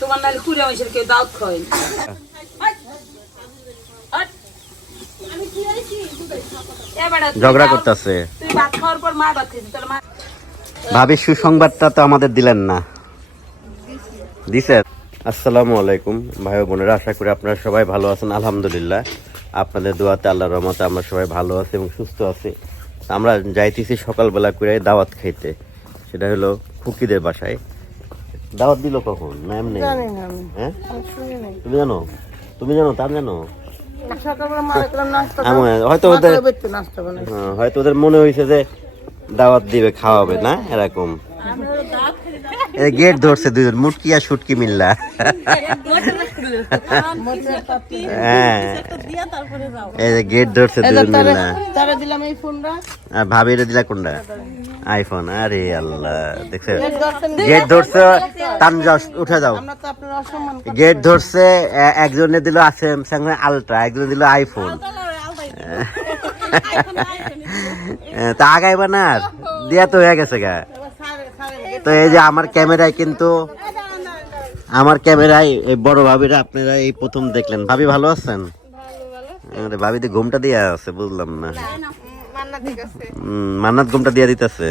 তোমার নাহলে কুড়ি মাসের কেউ দাওয়াত খাওয়াই ঝগড়া করতেছে। ভাবি সুসংবাদটা তো আমাদের দিলেন না। দিছেন আসসালামু আলাইকুম ভাই বোনেরা আশা করি আপনারা সবাই ভালো আছেন আলহামদুলিল্লাহ। আপনাদের দোয়াতে আল্লাহ রহমতে আমরা সবাই ভালো আছি এবং সুস্থ আছি। আমরা যাইতেছি সকালবেলা করে দাওয়াত খাইতে। সেটা হলো খুকিদের বাসায়। দাওয়াত দিল কখন? না এমনি? হ্যাঁ? তুমি জানো? তুমি জানো? তার জানো? আমি- হয়তো ওদের হ্যাঁ, হয়তো ওদের মনে হয়েছে যে দাওয়াত দিবে খাওয়াবে না? এরকম। গেট ধরছে দুজন মুটকি আর সুটকি মিল্লা। হ্যাঁ। এই যে গেট ধরছে দুজন মিল্লা তারা দিলাম এই ফোনটা। আর ভাবির দিলা কোনটা? আইফোন আরে আল্লাহ দেখছে? গেট ধরছে টান যাও উঠে যাও। আমরা তো আপনার অসম্মান গেট ধরছে একজনে দিল স্যামসাং আলট্রা একজনে দিল আইফোন তা আগাইবা না আর? দিয়া তো হয়ে গেছে গা। তো এই যে আমার ক্যামেরায় কিন্তু আমার ক্যামেরায় এই বড় ভাবিরা আপনারা এই প্রথম দেখলেন। ভাবি ভালো আছেন? আরে ভাবিতে ঘুমটা দিয়া আছে বুঝলাম না। মান্নাত ঘুমটা দিয়া দিতেছে?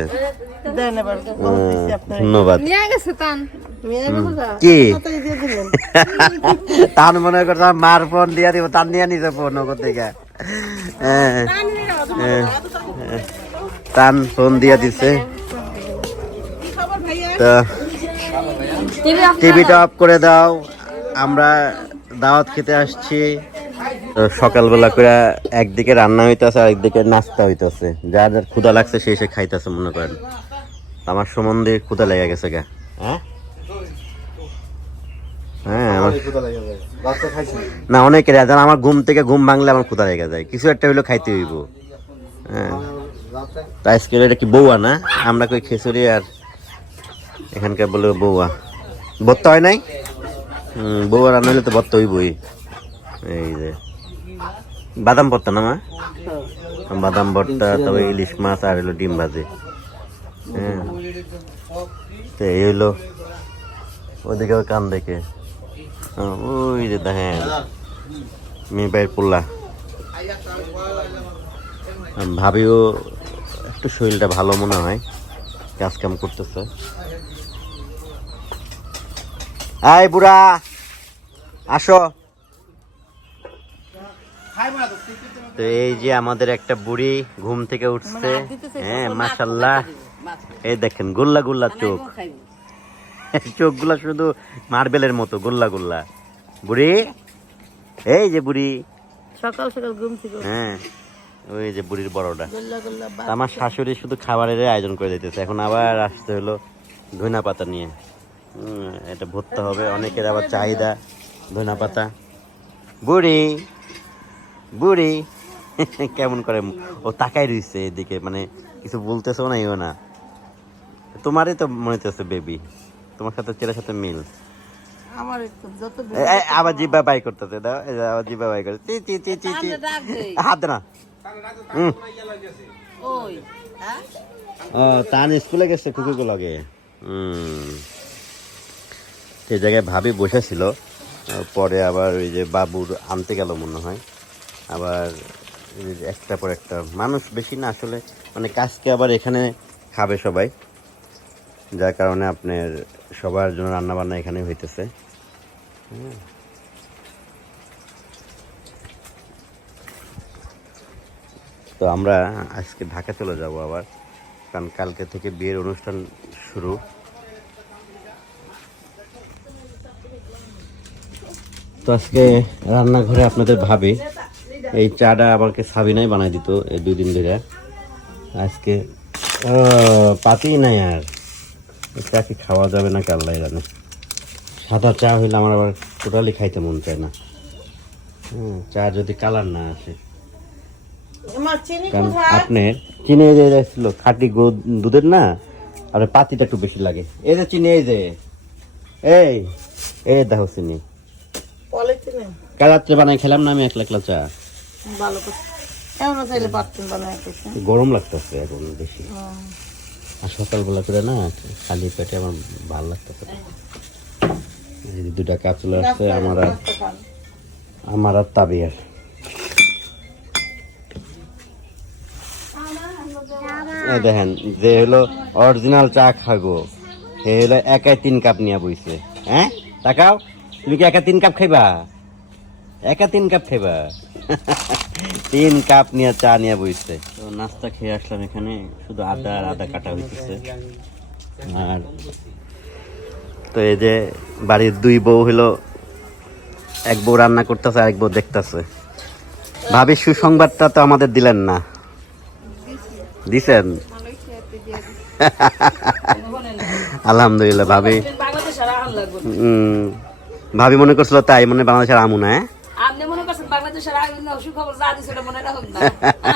ধন্যবাদ। কি? তান মনে করছে মার ফোন দিয়া দিব তান নিয়ে নিছে ফোন থেকে। হ্যাঁ, হ্যাঁ, হ্যাঁ। তান ফোন দিয়া দিছে। তো টিভিটা অফ করে দাও। আমরা দাওয়াত খেতে আসছি। সকালবেলা করে একদিকে রান্না হইতাছে আর একদিকে নাস্তা হইতাছে। যার যার ক্ষুদা লাগছে সে সে খাইতেছে মনে করেন। আমার সম্বন্ধে ক্ষুদা লেগে গেছে গা। হ্যাঁ? হ্যাঁ আমার না অনেকের আছে আমার ঘুম থেকে ঘুম ভাঙলে আমার ক্ষুদা লেগে যায়। কিছু একটা হইল খাইতে হইব। হ্যাঁ। তো আজকে এটা কি বউয়া না? আমরা কই খিচুড়ি আর এখানকার বলে বউয়া ভর্তা হয় নাই? বউয়া রান্না হলে তো ভর্তা হইবই। এই যে বাদাম ভর্তা না মা? বাদাম ভর্তা তবে ইলিশ মাছ আর হলো ডিম ভাজি। হ্যাঁ। তো এই হইল। ওদিকে কান দেখে। হ্যাঁ, ওই যে দেখেন মেয়ে বাইর পোল্লা ভাবিও একটু শরীরটা ভালো মনে হয়। কাজ কাম করতেছে। আয় বুড়া আসো। তো এই যে আমাদের একটা বুড়ি ঘুম থেকে উঠছে। হ্যাঁ মাশাল্লাহ। এই দেখেন গোল্লা গোল্লা চোখ। চোখগুলা শুধু মার্বেলের মতো গোল্লা গোল্লা। বুড়ি এই যে বুড়ি। সকাল সকাল ঘুম থেকে হ্যাঁ ওই যে বুড়ির বড়টা। আমার শাশুড়ি শুধু খাবারের আয়োজন করে দিতেছে। এখন আবার আসতে হলো ধনা পাতা নিয়ে। এটা ভরতে হবে। অনেকের আবার চাহিদা ধনা পাতা বুড়ি বুড়ি। কেমন করে ও তাকাই রইছে এদিকে মানে কিছু বলতেছেও না ইও না। তোমারই তো মনে হচ্ছে বেবি তোমার সাথে ছেলের সাথে মিল। আবার জিব্বা বাই করতেছে দাও আবার জিব্বা বাই করে। চি চি চি চি চি হাত না। হ্যাঁ? ও তান স্কুলে গেছে কুকুরগুলো লগে হুম। সেই জায়গায় ভাবি বসেছিল, পরে আবার ওই যে বাবুর আনতে গেল মনে হয়। আবার একটা পর একটা, মানুষ বেশি না, আসলে মানে কাজকে আবার এখানে খাবে সবাই। যার কারণে আপনার সবার জন্য রান্না বান্না এখানে হইতেছে। হুম। তো আমরা আজকে ঢাকা চলে যাব আবার, কারণ কালকে থেকে বিয়ের অনুষ্ঠান শুরু। তো আজকে রান্নাঘরে আপনাদের ভাবি এই চাটা আমাকে সাবিনাই বানাই দিত এই দুই দিন ধরে। আজকে পাতি নাই আর। চা কি খাওয়া যাবে না কাল্লাই জানে। সাদা চা হইলে আমার আবার টোটালি খাইতে মন চায় না। হুম, চা যদি কালার না আসে। কারণ আপনার চিনি যে ছিল খাঁটি গরু দুধের না আর পাতিটা একটু বেশি লাগে। এই যে চিনি এই যে। এই এই দেখো চিনি। বানাই খেলাম না আমি একলা একলা চা। ভালো এমন চাইলে পারতেন বানায় গরম লাগতেছে এখন বেশি। আর সকালবেলা করে না খালি পেটে আমার ভালো লাগতেছে। দুটা কাপ চলে আসছে আমার আর আমার আর তাবিয়ার দেখেন যে হলো অরিজিনাল চা খাগো সে হলো একাই তিন কাপ নিয়ে বইছে। হ্যাঁ? তাকাও। তুমি কি একা তিন কাপ খাইবা? একা তিন কাপ খাইবা? তিন কাপ নিয়ে চা নিয়ে বইছে। তো নাস্তা খেয়ে আসলাম এখানে শুধু আদা আর আদা কাটা হইতেছে। আর তো এই যে বাড়ির দুই বউ হলো এক বউ রান্না করতেছে আরেক বউ দেখতেছে। ভাবি সুসংবাদটা তো আমাদের দিলেন না। দিছেন? আলহামদুলিল্লাহ ভাবি। বাংলাদেশ ভাবি মনে করছিল তাই মনে বাংলাদেশের আমু না হ্যাঁ? আপনি মনে করছেন বাংলাদেশ আর আহান অসুখ যা দিছে মনে রাখুন না।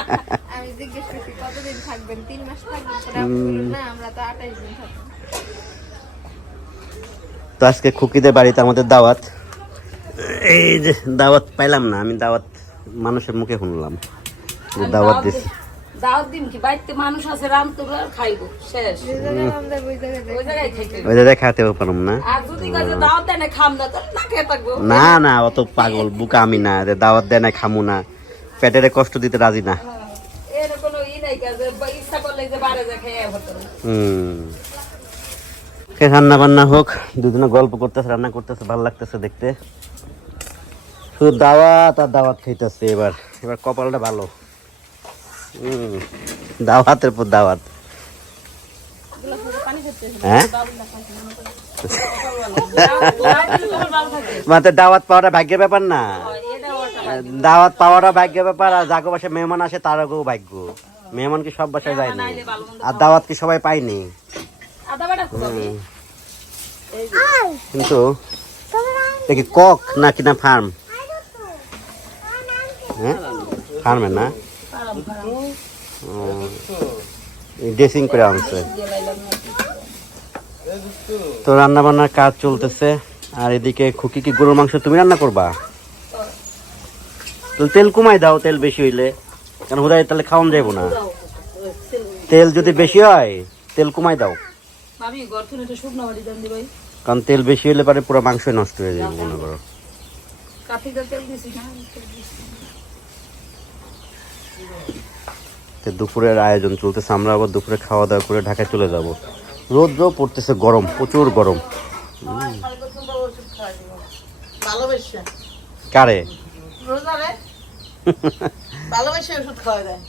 আমি জিজ্ঞেস করছি কতদিন থাকবেন? তিন মাস থাকবেন? পরে আপনি বললেন, না আমরা তো আঠাশ দিন থাকব। তো আজকে খুকিদের বাড়িতে আমাদের দাওয়াত। এই যে দাওয়াত পাইলাম না আমি দাওয়াত মানুষের মুখে শুনলাম। দাওয়াত দিছে। দাওয়াত দিন কি? বাড়িতে মানুষ আছে রাম তো খাইবো শেষ। যে জায়গায় আমাদের ওই জায়গায় খাইতে ওই জায়গায় খাতেও পারম না। আর যদি কাজে দাওয়াত দেয় না খাম না তাহলে না খেয়ে থাকব। না না অত পাগল বুকা আমি না যে দাওয়াত দেয় না খামু না। পেটেরে কষ্ট দিতে রাজি না। এর কোনো ই নাই কাজে ইচ্ছা করলে যে বাইরে যা খেয়ে হতো হুম। রান্না বান্না হোক দুজনে গল্প করতেছে রান্না করতেছে ভালো লাগতেছে দেখতে। শুধু দাওয়াত আর দাওয়াত খাইতেছে এবার। এবার কপালটা ভালো। দাওয়াতের পর দাওয়াত। মানে দাওয়াত পাওয়াটা ভাগ্যের ব্যাপার না। দাওয়াত পাওয়াটা ভাগ্যের ব্যাপার, আর যাগো বাসায় মেহমান আসে তারও ভাগ্য। মেহমান কি সব বাসায় যায়নি আর দাওয়াত কি সবাই পায়নি। কিন্তু দেখি কক না ফার্ম? হ্যাঁ? ফার্মে না? ড্রেসিং করে আনছে। তো রান্না বান্নার কাজ চলতেছে। আর এদিকে খুকি কি গরুর মাংস তুমি রান্না করবা? তো তেল কমাই দাও তেল বেশি হইলে। কারণ হুদাই তাহলে খাওয়ান যাব না। তেল যদি বেশি হয় তেল কমাই দাও। কারণ তেল বেশি হলে পারে পুরো মাংস নষ্ট হয়ে যাবে মনে করো কাঠি দা তেল দিছি না তো দুপুরের আয়োজন চলতেছে আমরা আবার দুপুরে খাওয়া দাওয়া করে ঢাকায় চলে যাব। রোদ্র পড়তেছে গরম প্রচুর গরম। কারে? খাওয়া দেয়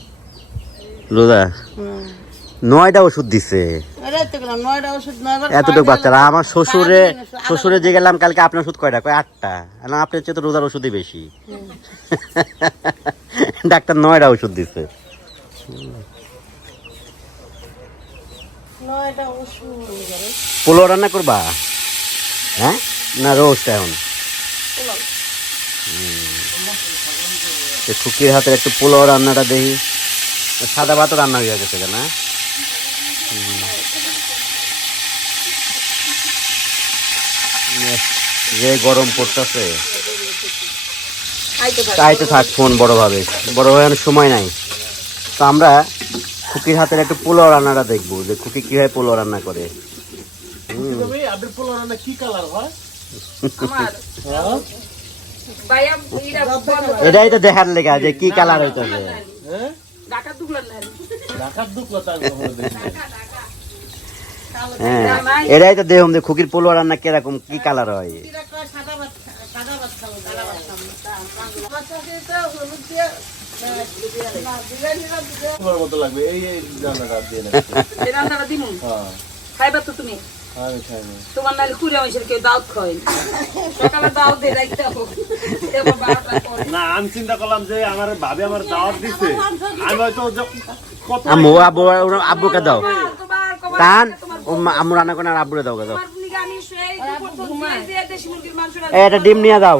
রোদা নয়টা ওষুধ দিছে। এতটুকু বাচ্চারা আমার শ্বশুরে শ্বশুরে যে গেলাম কালকে আপনার ওষুধ কয়টা? কয় আটটা। না আপনার চেয়ে তো রোজার ওষুধই বেশি। ডাক্তার নয়টা ওষুধ ওষুধ পোলো রান্না করবা? হ্যাঁ? না রোস্ট এখন? খুকির হাতের একটু পোলো রান্নাটা দেখি। সাদা ভাতও রান্না হয়ে গেছে কেন হ্যাঁ? যে গরম পড়তেছে। চাইতে থাক। ফোন বড়ভাবে। বড়োভাবে সময় নাই। তো আমরা খুকির হাতের একটু পোলাও রান্নাটা দেখব যে খুকি কীভাবে পোলাও রান্না করে। ইরা বন্ধ এটাই তো দেখার লেগা যে কি কালার হইতেছে। না হ্যাঁ? এটাই তো দেখুন যে খুকির পোলাও রান্না কীরকম কি কালার হয় সাদা ভাত সাদা ভাত খাব সাদা ভাত খাব দিয়ে না, দিলে নিলাম, দিলে। এই রান্নাটা দিমু? খাইবা তো তুমি? তোমার নাহলে কুড়ি মাসের কেউ দাওয়াত খাওয়াই। সকালে দাওয়াত দিয়ে রাখতে হবে এবার বারোটার পরে। না আমি চিন্তা করলাম যে আমার ভাবি আমার দাওয়াত দিছে। আমি হয়তো আম্মু আব্বু আব্বুকে দাও। মা- আম্মু রান্না করে আর আব্বুরে দাও। দাও এটা ডিম নিয়ে দাও।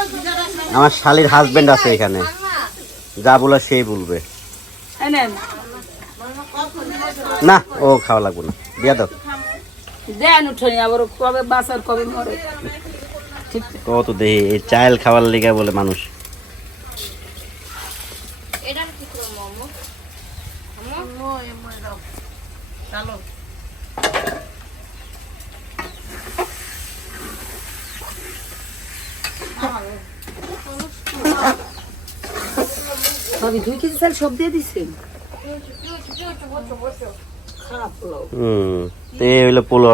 আমার শালির হাজবেন্ড আছে এখানে। যা বলে সেই বলবে। না ও খাওয়া লাগবে না। দিয়া দাও। দেন উঠে আবার কবে বাসার কবে মরে। কত দেহি এই চাল খাওয়ার লিগা বলে মানুষ। এটা কি করব আম্মু चलो ভাবি দুই কেজি চাল সব দিয়ে দিছেন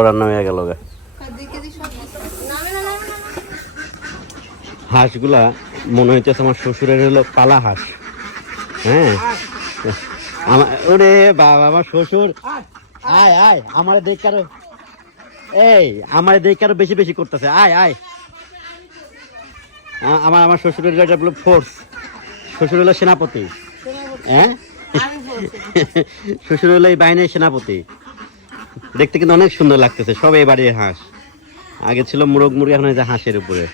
রান্না হয়ে হাঁসগুলা মনে হইতেছে আমার শ্বশুরের হলো পালা হাঁস। হ্যাঁ? আমার ওরে বাবা, আমার শ্বশুর। আয় আয়, আমার দেখ কারও এই, আমার দেখ কারও বেশি বেশি করতেছে। আয় আয়। আমার আমার শ্বশুরের বলো ফোর্স শ্বশুর হলো সেনাপতি। হ্যাঁ? শ্বশুর হলো এই বাহিনীর সেনাপতি। দেখতে কিন্তু অনেক সুন্দর লাগতেছে সব এই বাড়ির হাঁস। আগে ছিল মুরগ মুরগি এখন যে হাঁসের উপরে।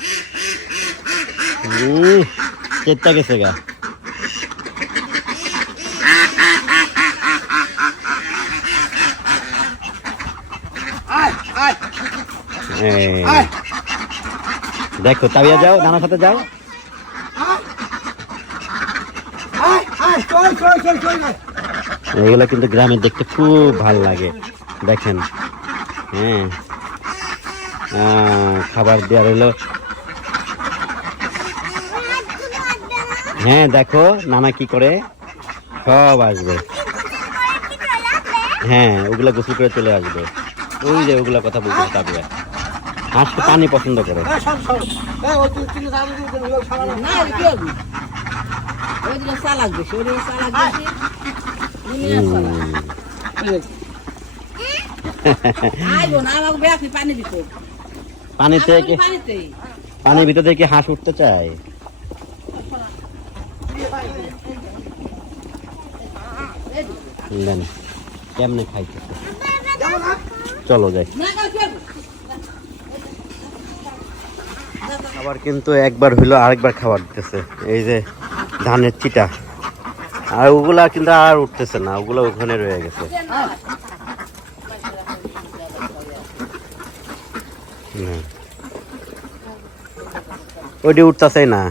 চেটটা গেছে গা। দেখো তাবিয়া যাও নানার সাথে যাও। এগুলো কিন্তু গ্রামে দেখতে খুব ভালো লাগে। দেখেন। হ্যাঁ। খাবার দেওয়ার হলো। হ্যাঁ দেখো নানা কি করে? সব আসবে। হ্যাঁ ওগুলো গোসল করে চলে আসবে। ওই যে ওগুলো কথা বলতে তাবিয়া হাঁস তো পানি পছন্দ করে। বেশি বেশি। পানি থেকে পানির ভিতর থেকে হাঁস উঠতে চায়? কেমনে খাইতেছে চলো যাই। আবার কিন্তু একবার হইল আরেকবার খাবার দিতেছে। এই যে ধানের চিটা আর ওগুলা কিন্তু আর উঠতেছে না ওগুলো ওখানে রয়ে গেছে। ওইটি উঠতেছে না